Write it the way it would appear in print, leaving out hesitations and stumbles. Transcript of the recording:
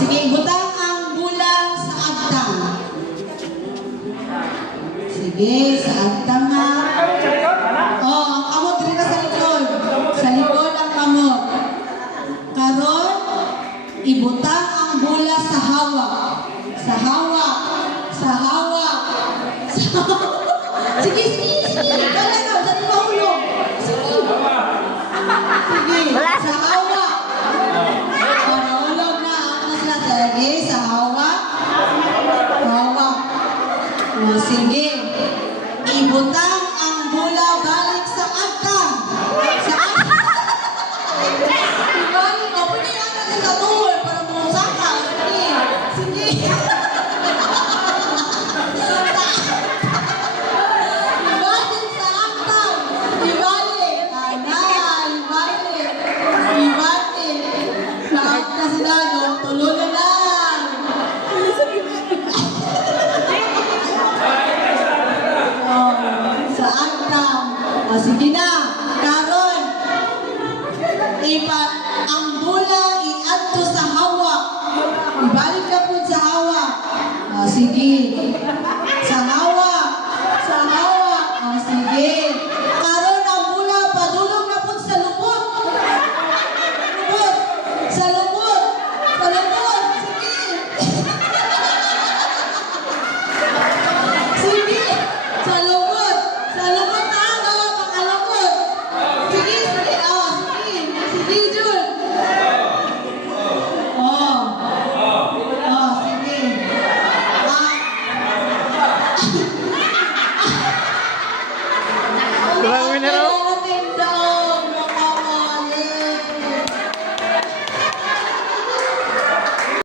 Sige, butang ang bulang sa agtang. Sige, sa agtang ha. Oh, ang kamot diri ka sa likod. Sa likod ang kamot. Karon, ibutang ang bula sa hawak. Sa hawak. Sa hawak. Sige, sige, sige. Wala na, dali mahulog. Sige. Sige, sa hawak. O, nahulog na. Ano sila? Sige, sa hawak. Hawak. O, sige. Ibutang ang bula balik sa agtang. Sa agtang. Ibalik. O, pwede yan natin sa tuhol para bumusaka. Sige. Sige.